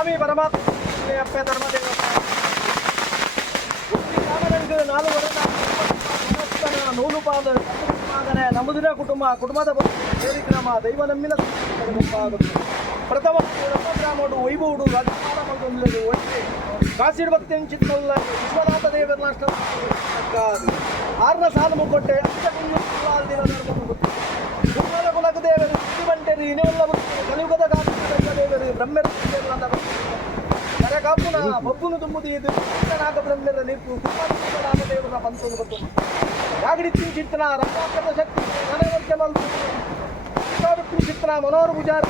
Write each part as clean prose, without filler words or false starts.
ಸ್ವಾಮಿ ಪರಮಾತ್ಮ ಅಪ್ಪೆ ಧರ್ಮದೇವ ನಾಲ್ಕು ನೂಲು ಪಾದ ನಮ್ಮದಿನ ಕುಟುಂಬದ ಕ್ರಮ ದೈವ ನಮ್ಮಿನ ಪ್ರಥಮ ಗ್ರಾಮಡು ವೈಭವಡು ರಾಜಕಾರಣದು ಕಾಸಿಡ್ ಭಕ್ತಿ ಚಿತ್ತಲ್ಲ ವಿಶ್ವನಾಥ ದೇವರ ಆರನ ಸಾಲು ಮುಕ್ಕೊಟ್ಟೆ ಕುಲಕ ದೇವರು ಬಂಟೇರಿ ಇನ್ನೆಲ್ಲ ಕಲಿಯುಗದ ದೇವರು ಬ್ರಹ್ಮರ ಕರೆ ಕಾಪುನ ಬಬ್ಬುನು ತುಂಬುದು ಇದು ನಾಗ ಬ್ರಹ್ಮರ ನೀರ್ಪು ದೇವರ ಪಂತನು ಬತ್ತು ಯಾಗಡಿ ಚಿಂತನ ರಂಗಾಕದ ಶಕ್ತಿ ನನವರ್ಕೆ ಮಲ್ಪು ಚಿತ್ರಣ ಮನೋಹರ ಪೂಜಾರ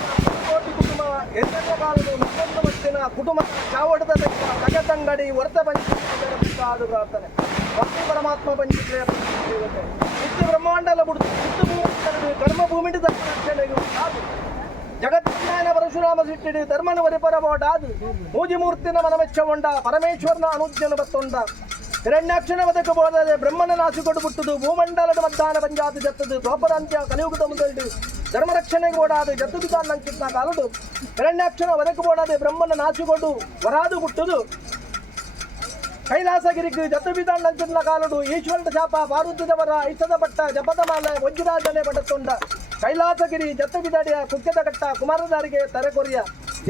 ಕೋಟಿ ಕುಟುಂಬ ಎಲ್ಲೆಲ್ಲ ಕಾಲದ ಮತ್ತೊಂದು ಮತ್ತಿನ ಕುಟುಂಬ ಚಾವಡದ ತಗತಂಗಡಿ ವರ್ತ ಪಂಚಾದು ಪ್ರಾರ್ಥನೆ ಭಕ್ತಿ ಪರಮಾತ್ಮ ಪಂಚಕ್ರಿಯ ದೇವತೆ ಇತ್ತು ಬ್ರಹ್ಮಾಂಡಲ ಬಿಡುದು ಇತ್ತು ಕರ್ಮಭೂಮಿ ರಕ್ಷಣೆಗೆ ಜಗತ್ತಿನ ಪರಶುರಾಮ ಸಿಟ್ಟಿಡಿ ಧರ್ಮನ ವರಿಪರಬೋಡಾದು ಮೂಜಿಮೂರ್ತಿನ ಮನಮೆಚ್ಚಗೊಂಡ ಪರಮೇಶ್ವರನ ಅನುಜ್ಞನ ಬತ್ತೊಂಡ ಹಿರಣ್ಯಾಕ್ಷನ ಬದುಕಬಹುದಾದ ಬ್ರಹ್ಮನ ನಾಸಿಕೊಟ್ಟು ಬಿಟ್ಟುದು ಭೂಮಂಡಲದ ಮಧ್ಯಾಹ್ನ ಪಂಜಾತಿ ಜತ್ತದು ದ್ವಾಪರಾಂತ್ಯ ಕಲಿಯುಗದ ಮುಂದಲ್ಡು ಧರ್ಮ ರಕ್ಷಣೆಗೆ ಓಡಾದು ಜತ್ತದು ನಂಚಿತ್ನ ಕಾಲದು ಹಿರಣ್ಯಾಕ್ಷನ ಬದುಕಬಹುದಾದ ಬ್ರಹ್ಮನ ನಾಸಿಕೊಟ್ಟು ವರಾದು ಬಿಟ್ಟುದು ಕೈಲಾಸಗಿರಿಗೆ ಜತ್ತು ಬಿದ್ದಾಂಡ ನಂಚಿತ್ನ ಕಾಲಡು ಈಶ್ವರನ ಶಾಪ ಪಾರುದ್ಯದವರ ಐಸದ ಪಟ್ಟ ಜಪದ ಮಾಲೆ ವಜ್ರಾಜನೆ ಪಡತೊಂಡ ಕೈಲಾಸಗಿರಿ ಜತ್ತು ಬಿದ್ದಾಡಿಯ ಕುಕ್ಕೆದ ಕಟ್ಟ ಕುಮಾರದಾರಿಗೆ ತರೆಕೊರಿಯ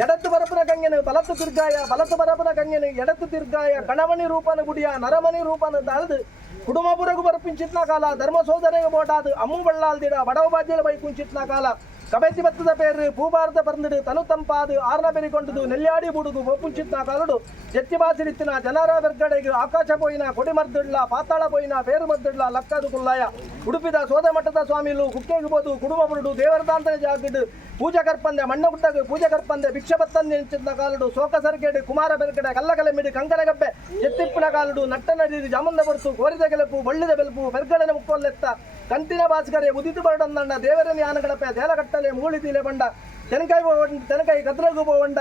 ಎಡತ್ತು ಬರಪುರ ಗಂಗೆನು ಬಲತ್ತು ತಿರ್ಗಾಯ ಬಲತ್ತು ಬರಪುರ ಗಂಗೆನು ಎಡತ್ತು ತಿರ್ಗಾಯ ಕಣಮಣಿ ರೂಪನ ಗುಡಿಯ ನರಮಣಿ ರೂಪನ ದಾಳದು ಕುಡುಮಪುರಗು ಬರಪಿಂಚಿತ್ನ ಕಾಲ ಧರ್ಮ ಸೋದರೆಗೆ ಬೋಟಾದು ಅಮ್ಮು ಬಳ್ಳಾಲ್ದಿಡ ಬಡವ ಬಾಜ್ಯಲ ಬೈ ಕುಂಚಿತ್ನ ಕಾಲ ಕಬೆತ್ತಿ ಬತ್ತದ ಪೇರು ಭೂಭಾರತ ಪರಂದಿಡು ತನು ತಂಪಾದು ಆರ್ನ ಬೆರಿಕೊಂಡದು ನೆಲ್ಯಾಡಿ ಬುಡುಗು ಬೋಪುಂಚಿತ್ನ ಕಾಲಡು ಜತ್ತಿ ಬಾಸಿರಿತ್ತಿನ ಜನರ ಬೆರ್ಗಡೆಗೆ ಆಕಾಶ ಪೋಯಿನ ಕೊಡಿ ಮರ್ದಿಡ್ಲ ಪಾತಾಳ ಪೋಯಿನ ಬೇರು ಮರ್ದಿಡ್ಲ ಲಕ್ಕದು ಕುಲ್ಲಾಯ ಉಡುಪಿದ ಸೋದ ಮಠದ ಸ್ವಾಮಿಲು ಕುಕ್ಕೆಗೆ ಬೋದು ಕುಡುಮ ಬುರುಡು ದೇವರದಾಂತನ ಜಾಗಿಡು ಪೂಜೆ ಕರ್ಪಂದೆ ಮಣ್ಣ ಗುಟ್ಟಗೆ ಪೂಜೆ ಕರ್ಪಂದೆ ಭಿಕ್ಷೆ ಬತ್ತಂದೆ ನಿಂಚಿದ್ನ ಕಾಲಡು ಸೋಕ ಸರ್ಗೇಡು ಕುಮಾರ ಬೆರ್ಗಡೆ ಕಲ್ಲಕಲೆ ಮಿಡಿ ಕಂಕನಗಬ್ಬೆ ಎತ್ತಿಪ್ಪಿನ ಕಾಲಡು ನಟ್ಟ ನದಿ ಜಾಮುಂದ ಬರುತ್ತು ಕೋರಿದ ಗೆಲುಪು ಬಳ್ಳಿದ ಬೆಲುಪು ಬೆರ್ಗಡನೆ ಮುಕ್ಕೊಲ್ಲೆತ್ತ ಕಂತಿನ ಬಾಸ್ಕರೆ ಉದಿತು ಬರಡಂದಂಡ ದೇವರನಿ ಆನಗಡಪೆ ದೇಲಗಟ್ಟಲೆ ಮೂಳಿದಿಲೆ ಬಂಡ ತೆನಕೈ ಕದ್ರಗು ಬೋಂಡ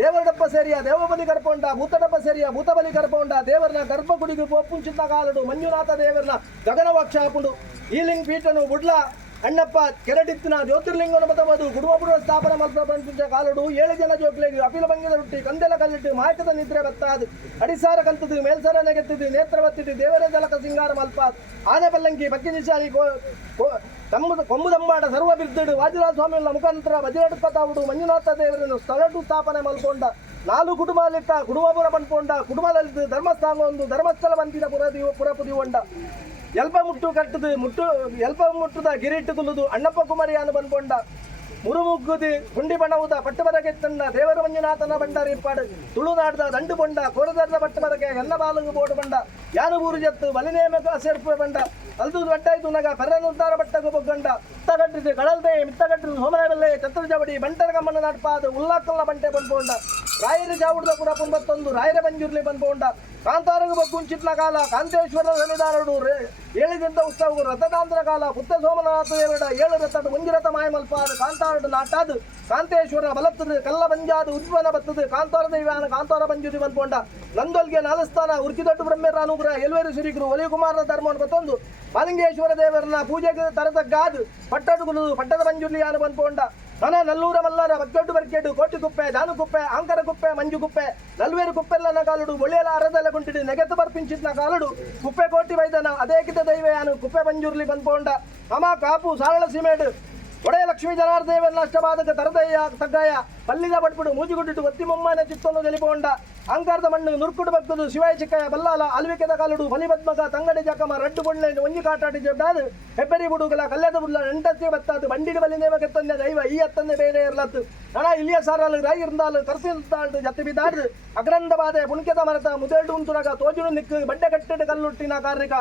ದೇವರಡಪ್ಪ ಸೇರಿಯ ದೇವಬಲಿ ಕರ್ಪೊಂಡ ಭೂತಡಪ್ಪ ಸೇರಿಯ ಭೂತಬಲಿ ಕರ್ಪೊಂಡ ದೇವರನ ಗರ್ಭಗುಡಿಗೆ ಪೋಪುಂಚಿತ ಕಾಲಡು ಮಂಜುನಾಥ ದೇವರನ ಗಗನವಕ್ಷಾಪುಂಡು ಈಲಿಂಗ್ ಪೀಠನು ಬುಡ್ಲ ಅಣ್ಣಪ್ಪ ಕೆರಡಿತ್ತಿನ ಜ್ಯೋತಿರ್ಲಿಂಗನ ಬದಬದು ಕುಡುಮಪುರ ಸ್ಥಾಪನೆ ಮಲ್ಪಂಚ ಕಾಲಡು 7 ಜನ ಜೋಕ್ಲೆಗೆ ಅಪಿಲ ಭಂಗದ ರೊಟ್ಟಿ ಕಂದೆಲ ಕಲ್ಲಿಟ್ಟು ಮಾಯಕದ ನಿದ್ರೆ ಬತ್ತಾದು ಅಡಿಸಾರ ಕಂತದು ಮೇಲ್ಸಾರ ನೆಗೆತ್ತಿದ್ದು ನೇತ್ರವತ್ತಿಟ್ಟು ದೇವರ ಜಲಕ ಸಿಂಗಾರ ಮಲ್ಪಾದ್ ಆನೆ ಪಲ್ಲಂಕಿ ಬಕ್ಕಿ ನಿಶಾನಿ ಕೊಂಬುದಂಬಾಡ ಸರ್ವ ಬಿರ್ದಿಡು ವಾಜಿರಾಜ ಸ್ವಾಮಿಗಳ ಮುಖಾಂತರ ವಜ್ರಡ್ಪತಾವುಡು ಮಂಜುನಾಥ ದೇವರನ್ನು ಸ್ಥಳಟು ಸ್ಥಾಪನೆ ಮಲ್ಕೊಂಡ 4 ಕುಟುಂಬಲಿಟ್ಟ ಕುಡುಮಪುರ ಪಂಡ್ಕೊಂಡ ಕುಟುಂಬದಲ್ಲಿ ಧರ್ಮಸ್ಥಾನ ಒಂದು ಧರ್ಮಸ್ಥಳ ಬಂದಿನ ಪುರಪುದಿ ಹೊಂಡ ಎಲ್ಪ ಮುಟ್ಟು ಕಟ್ಟದು ಎಲ್ಪ ಮುಟ್ಟದ ಗಿರಿಟ್ಟು ತುಳುದು ಅಣ್ಣಪ್ಪ ಕುಮಾರಿಯನ್ನು ಬಂದ್ಕೊಂಡ ಮುರುಮುಗ್ಗುದಿ ಗುಂಡಿ ಬಣವುದ ಪಟ್ಟಬರಗೆ ತಂಡ ದೇವರ ಮಂಜುನಾಥನ ಬಂಡಾರಿ ಪಾಡು ತುಳುನಾಡ್ದ ದಂಡು ಬಂಡ ಕೋರದಾರ್ದ ಪಟ್ಟಬರಗೆ ಎಲ್ಲ ಬಾಲುಗು ಬೋಡು ಬಂಡ ಯಾನು ಊರು ಜತ್ತು ಬಲಿನೇಮಕ ಸೇರ್ಪು ಬಂಡ ಅಲ್ದು ಬಟ್ಟಾಯ್ತು ನಗ ಪರ್ರನುದ್ದಾರ ಬಟ್ಟಗು ಬೊಗ್ಗಂಡ ಮಿತ್ತಗಟ್ಟಿದು ಕಡಲ್ದೆ ಮಿತ್ತಗಟ್ಟಿದು ಸೋಮನಬೆಲ್ಲೆ ಛತ್ರಜವಡಿ ಬಂಟರ ಗಮ್ಮನ ನಡ್ಪಾದು ಉಲ್ಲಾಕಲ್ಲ ಬಂಟೆ ಬಂದ್ಕೊಂಡ ರಾಯರ ಜಾವುಡ್ದ ಪುರ ಪುಂಬತ್ತೊಂದು ರಾಯರ ಬಂಜುರ್ಲಿ ಬಂದ್ಕೊಂಡ ಕಾಂತಾರಗು ಬಗ್ಗುಂಚಿತ್ನ ಕಾಲ ಕಾಂತೇಶ್ವರ ಸನ್ನಿಧಾನಡು 7 ದಿನದ ಉತ್ಸವಗಳು ರಥದಾಂತರ ಕಾಲ ಪುತ್ತ ಸೋಮನಾಥ ದೇವರ 7 ರಥದ ಮುಂಜಿರಥ ಮಾಯಮಲ್ಪಾದ ಕಾಂತಾರಡು ನಾಟಾದು ಕಾಂತೇಶ್ವರ ಬಲತ್ತದು ಕಲ್ಲ ಬಂಜಾದು ಉದ್ವನ ಬತ್ತದು ಕಾಂತಾರ ದೈವಾನ ಕಾಂತಾರ ಬಂಜುದಿ ಬಂದ್ಕೊಂಡ ನಂದೊಲ್ಗೆ ನಾಲಸ್ಥಾನ ಉರ್ಕಿದೊಡ್ಡು ಬ್ರಹ್ಮೇರ ಅನುಗ್ರಹ ಎಲ್ವೇರು ಸಿರಿಗರು ಒಲಿಕುಮಾರನ ಧರ್ಮವನ್ನು ಬತ್ತೊಂದು ಪಾಲಿಂಗೇಶ್ವರ ದೇವರನ್ನ ಪೂಜೆಗೆ ತರದಗ್ಗಾದು ಪಟ್ಟಡುಗುಲು ಪಟ್ಟದ ಬಂಜುರ್ಲಿಯಾನು ಬಂದ್ಕೊಂಡ ನನ ನಲ್ಲೂರ ಮಲ್ಲಾರ ಬಗ್ಗಡ್ಡು ಬರ್ಕೆಡು ಕೋಟಿ ಕುಪ್ಪೆ ದಾನು ಕುಪ್ಪೆ ಆಂಕರ ಕುಪ್ಪೆ ಮಂಜು ಕುಪ್ಪೆ ನಲ್ವೇರು ಕುಪ್ಪೆಲ್ಲನ ಕಾಲುಡು ಒಳ್ಳೆಯಲ ಅರದೆಲ್ಲ ಕುಂಟಿಡಿ ನೆಗೆತು ಬರ್ಪಿಂಚಿತ್ನ ಕಾಲುಡು ಕುಪ್ಪೆ ಕೋಟಿ ವೈದನ ಅದೇಕಿತ ದೈವಯಾನು ಕುಪ್ಪೆ ಬಂಜುರ್ಲಿ ಬಂದ್ಕೊಂಡ ಅಮ ಕಾಪು ಸಾರಳ ಸಿಮೇಡು ಒಡೆಯ ಲಕ್ಷ್ಮೀ ಜನಾರ್ದೇವನ ಅಷ್ಟಪಾದಕ ತರದಯ್ಯ ತಗ್ಗಾಯ ಪಲ್ಲಿಗ ಬಟ್ಬಿಡು ಮೂಜಿಗುಡ್ಡಿಟ್ಟು ಒತ್ತಿ ಮೊಮ್ಮನೆ ಚಿತ್ತೊಂದು ಜಲಿಪೊಂಡ ಅಂಕಾರದ ಮಣ್ಣು ನುರ್ಕುಡು ಬಗ್ಗದು ಶಿವಾಯ ಚಿಕ್ಕಯ್ಯ ಬಲ್ಲಾಲ ಅಲ್ವಿಕೆದ ಕಾಲುಡು ಬಲಿಬದ್ಮಕ ತಂಗಡಿ ಜಕಮ ರಡ್ಡು ಬೊಳ್ಳೆ ಒಂಜಿ ಕಾಟಾಡಿ ಜಬ್ಡಾದು ಹೆಬ್ಬರಿ ಬುಡುಗಲ ಕಲ್ಲೆದ ಬುಡ್ಲ ಎಂಟತ್ತೆ ಬತ್ತಾದು ಬಂಡಿಡು ಬಲಿನೇವ ಕೆತ್ತೊಂದೆ ದೈವ ಈ ಹತ್ತಂದೆ ಬೇರೆ ಇರ್ಲತ್ತು ನಣ ಇಲ್ಲಿಯ ಸಾರಾಲು ರಾಯಿ ಇರ್ದಾಲು ಕರ್ಸಿಲ್ತಾಳ್ದು ಜತ್ತಿ ಬಿದ್ದಾಡ್ದು ಅಗ್ರಂಥ ಬಾಧೆ ಪುಣ್ಯದ ಮರತ ಮುದೇಡು ಉಂತುರಗ ತೋಜುಡು ನಿಕ್ಕು ಬಡ್ಡೆ ಕಟ್ಟಿಡು ಕಲ್ಲುಟ್ಟಿನ ಕಾರ್ಮಿಕ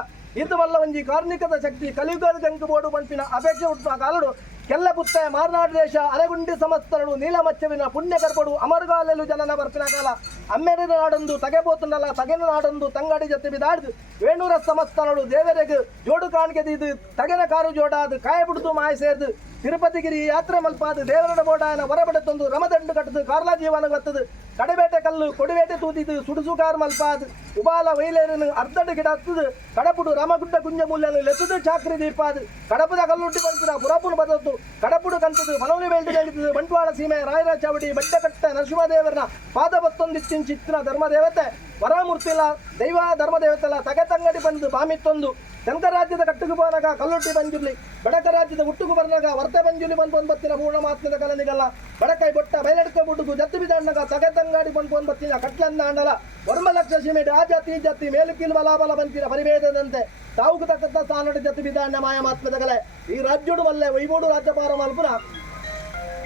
ಇದು ಮಲ್ಲ ಒಂಜಿ ಕಾರ್ಮಿಕದ ಶಕ್ತಿ ಕಲಿಯುಗದ ಗಂಕು ಬೋಡು ಪಂಪಿನ ಅಪೇಕ್ಷೆ ಹುಟ್ಟಿನ ಕಾಲುಡು ಕೆಲ್ಲ ಪುತ್ತ ಮಾರ್ನಾಡು ದೇಶ ಅಲೆಗುಂಡಿ ಸಮಸ್ತರಡು ನೀಲಮಚ್ಚವಿನ ಪುಣ್ಯ ಕರ್ಪಡು ಅಮರ್ಗಾಲೆಲು ಜನನ ಬರ್ಪಿನ ಕಾಲ ಅಮ್ಮೆರಿನ ನಾಡೊಂದು ತಗೆಬೋತುಂಡಲ ತಗೆನ ನಾಡೊಂದು ತಂಗಡಿ ಜೊತೆ ಬಿದಾಡ್ದು ವೇಣೂರ ಸಮಸ್ತನಡು ದೇವರೆಗೆ ಜೋಡು ಕಾಣಿಕೆ ಇದು ತಗೆನ ಕಾರು ಜೋಡಾದು ಕಾಯ ಬಿಡ್ದು ಮಾಯ ಸೇರ್ದು ತಿರುಪತಿಗಿರಿ ಯಾತ್ರೆ ಮಲ್ಪಾದು ದೇವರಡ ಬೋಡಾಯನ ಹೊರಬಡತೊಂದು ರಮದಂಡು ಕಟ್ಟದು ಕಾರ್ಲಾ ಜೀವನ ಗೊತ್ತದು ಕಡೆಬೇಟೆ ಕಲ್ಲು ಕೊಡಿಬೇಟೆ ತೂತಿದು ಸುಡುಸುಕಾರ್ ಮಲ್ಪಾದು ಉಬಾಲ ವೈಲೇರನು ಅರ್ಧಡು ಗಿಡ ಹತ್ತದು ಕಡಪುಡು ರಮಗುಡ್ಡ ಗುಂಜ ಮೂಲ್ಯನು ಲೆತ್ತದು ಚಾಕ್ರಿ ದೀಪಾದು ಕಡಪದ ಕಲ್ಲುಟ್ಟಿ ಬಂತಿದ ಪುರಾಪುನ ಬದತ್ತು ಕಡಪುಡು ಕಂತದು ಮನೋನಿ ಬೆಳ್ದು ಹೇಳಿದ್ದು ಬಂಟ್ವಾಳ ಸೀಮೆ ರಾಯರ ಚಾವಡಿ ಬಡ್ಡೆ ಕಟ್ಟ ನರಸಿಂಹದೇವರನ ಪಾದ ಒಂದಿತ್ತಿನ ಚಿತ್ರ ಧರ್ಮದೇವತೆ ವರಮೂರ್ತಿಲ ದೈವ ಧರ್ಮದೇವತೆಲ ತಗತಂಗಡಿ ಬಂದು ಬಾಮಿತ್ತೊಂದು ತೆಂಕ ರಾಜ್ಯದ ಕಟ್ಟುಗು ಬಂದಾಗ ಕಲ್ಲುಟ್ಟಿ ಬಂಜುರ್ಲಿ ಬಡಕ ರಾಜ್ಯದ ಹುಟ್ಟುಗು ಬಂದಾಗ ವರ್ತೆ ಬಂಜುಲಿ ಬಂದ್ಬತ್ತಿನ ಪೂರ್ಣ ಮಾತ್ಮದ ಕಲನಿಗಲ್ಲ ಬಡಕೈ ಬೊಟ್ಟ ಬಯಲಡ್ಕ ಬುಡುಗು ಜತ್ತು ಬಿದ್ದಾಂಡಗ ತಗತಂಗಾಡಿ ಬಂದ್ಬತ್ತಿನ ಕಟ್ಲನ್ನ ಆಂಡಲ ವರ್ಮಲಕ್ಷ ಸಿಮೆಡ್ ಆ ಜಾತಿ ಈ ಜಾತಿ ಮೇಲು ಕೀಲು ಬಲಾಬಲ ಬಂತಿನ ಪರಿಭೇದದಂತೆ ತಾವುಕು ತಕ್ಕಂತ ಸ್ಥಾನದ ಜತ್ತು ಬಿದ್ದಾಂಡ ಮಾಯ ಮಾತ್ಮದ ಕಲೆ ಈ ರಾಜ್ಯೋಡು ಮಲ್ಲೆ ವೈಬೋಡು ರಾಜ್ಯಪಾರ ಮಲ್ಪುರ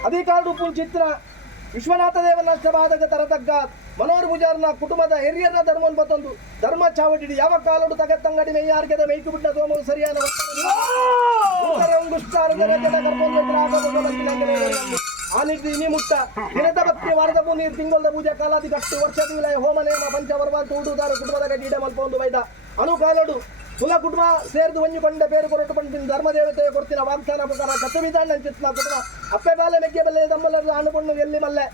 ಅಧಿಕಾರು ಚಿತ್ರ ವಿಶ್ವನಾಥ ದೇವನಷ್ಟ ಬಾಧಕ ತರತಗ್ಗ ಮನೋಹರ್ ಪೂಜಾರ್ನ ಕುಟುಂಬದ ಹಿರಿಯರ ಧರ್ಮವನ್ನು ಬತ್ತೊಂದು ಧರ್ಮ ಚಾವಟಿ ಯಾವ ಕಾಲಡು ತಗತ್ತಂಗಡಿ ಮೈಯಾರ್ಗೆದ ಮೈಕು ಬಿಟ್ಟ ಸೋಮವು ಸರಿಯಾದ ಆನಿಗ್ದು ಇನಿ ಮುಟ್ಟ ದಿನದ ಭಕ್ತಿ ವಾರದ ನೀರು ತಿಂಗಳದ ಪೂಜೆ ಕಾಲಾದಿ ಕಟ್ಟು ವರ್ಷದ ವಿಲಯ ಹೋಮ ನೇಮ ಪಂಚವರ್ಮ ತೂಡುದಾರ ಕುಟುಂಬದ ಗಡ್ಡಿಡ ಮಲ್ಪೊಂದು ವೈದ ಅನುಕಾಲಡು ಕುಲ ಕುಟುಂಬ ಸೇರಿದು ಒಂಜಿಕೊಂಡ ಬೇರು ಕೊರಟು ಬಂದಿನ ಧರ್ಮದೇವತೆ ಕೊಡ್ತಿನ ವಾಗ್ದಾನ ಪ್ರಕಾರ ಕತ್ತು ವಿಧಾನ ಚಿತ್ನ ಕುಟುಂಬ ಅಪ್ಪೆ ಬಾಲೆ ಮೆಗ್ಗೆ ಬಲ್ಲೆ ತಮ್ಮಲ್ಲರು ಅನುಕೊಂಡು ಎಲ್ಲಿ ಮಲ್ಲೆ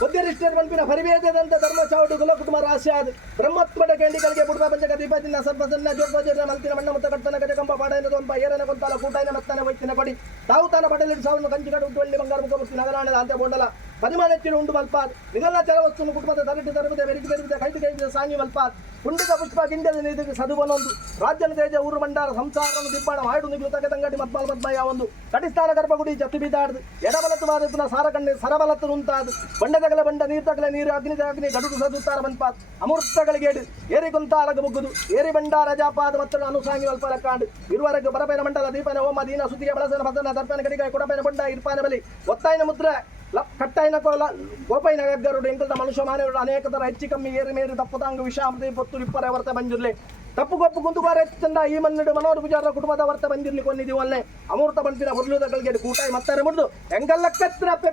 ಬುದ್ಧಿರಿಷ್ಟರ ಪಂಪಿನ ಪರಿವೇದದಂತ ಧರ್ಮ ಚಾವಡು ಕುಲ ಕುಟುಂಬ ರಾಶ್ಯಾದ ಬ್ರಹ್ಮತ್ವದ ಕೇಂಡಿಗಳಿಗೆ ಬುಡ್ಬ ಪಂಚಕ ದೀಪದಿನ ಸರ್ಪಸನ್ನ ಜೋರ್ಪಜನ ಮಲ್ತಿನ ಮಣ್ಣ ಮತ್ತು ಕಟ್ಟನ ಗಜಕಂಬ ಪಾಡೈನ ದೊಂಬ ಏರನ ಕೊಂತಾಲ ಕೂಟಾಯಿನ ಮತ್ತನ ವೈತಿನ ಪಡಿ ತಾವು ತಾನ ಪಡಲಿಟ್ಟು ಸಾವಿನ ಕಂಚಿ ಕಡು ಉದ್ದೊಳ್ಳಿ ಬಂಗಾರ ಮುಖ ಮುತ್ತಿ ನಗರಾಣದ ಅಂತ್ಯ ಬೋಂಡಲ ಪದಿಮಾನೆಚ್ಚಿನ ಉಂಡು ಮಲ್ಪಾದ್ ನಿಗಲ್ಲ ಚರವಸ್ತು ಕುಟುಂಬದ ತರಟಿ ತರಬದೆ ಬೆರಿಗಿ ಬೆರಿಗಿದ ಕೈದು ಕೈದ ಸಾಂಗಿ ಮಲ್ಪಾದ್ ಪುಂಡಿತ ಪುಷ್ಪ ಗಿಂಡದ ನಿಧಿಗೆ ಸದುವನೊಂದು ರಾಜ್ಯನ ತೇಜ ಊರು ಬಂಡಾರ ಸಂಸಾರವನ್ನು ದಿಬ್ಬಾಣ ಮಾಡು ನಿಗ್ಲು ತಗದಂಗಡಿ ಮತ್ಮಾಲ ಮದ್ಮಯ ಒಂದು ಕಟಿಸ್ಥಾನ ಗರ್ಭಗುಡಿ ಜತ್ತು ಬಿದ್ದಾಡ್ದು ಎಡಬಲತ್ತು ವಾದಪುನ ಸಾರಕಂಡೆ ಸರಬಲತ್ತು ಉಂಟಾದು ಬಂಡದಗಲ ಬಂಡ ನೀರು ತಗಲೆ ನೀರು ಅಗ್ನಿ ಗಡುಡು ಸದುತ್ತಾರ ಬಂದ್ಪಾತ್ ಅಮೃತಗಳಿಗೇಡು ಏರಿ ಕುಂತಾಲಗ ಮುಗ್ಗುದು ಏರಿ ಬಂಡಾರ ಜಾಪಾದ ಮತ್ತು ಅನುಸಾಂಗಿ ಮಲ್ಪಲ ಕಾಂಡು ಇರುವರೆಗೂ ಬರಪೈನ ಮಂಡಲ ದೀಪನ ಹೋಮ ದೀನ ಸುದ್ದಿಗೆ ಬಳಸನ ಭಸನ ದರ್ಪನ ಗಡಿಗಾಯ ಕೊಡಪೈನ ಬಂಡ ಇರ್ಪಾನ ಬಲಿ ಒತ್ತಾಯಿನ ಮುದ್ರೆ ಕಟ್ಟಾಯಿನ ಕೋಲ ಗೋಪೈನ ಗಗ್ಗರುಡು ಎಂಕಲ್ದ ಮನುಷ್ಯ ಮಾನವರು ಅನೇಕ ತರ ಹೆಚ್ಚು ಕಮ್ಮಿ ಏರಿ ಮೇರಿ ತಪ್ಪುತಾಂಗ ವಿಷಾಮೃತಿ ಪೊತ್ತು ಇಪ್ಪರ ವರ್ತ ಬಂದಿರ್ಲಿ ತಪ್ಪು ಗೊಪ್ಪು ಕುಂದುಗಾರ ಚಂದ ಈ ಮನ್ನಡು ಮನೋಹರ್ ಪೂಜಾರ ಕುಟುಂಬದ ವರ್ತ ಬಂದಿರ್ಲಿ ಕೊನ್ನಿದೀವಿ ಅಲ್ಲೇ ಅಮೃತ ಬಂತಿನ ಹೊರಲುದಗಳಿಗೆ ಕೂಟಾಯಿ ಮತ್ತೆ ಮುಡ್ದು ಎಂಗಲ್ಲ ಕತ್ರ ಅಪ್ಪೆ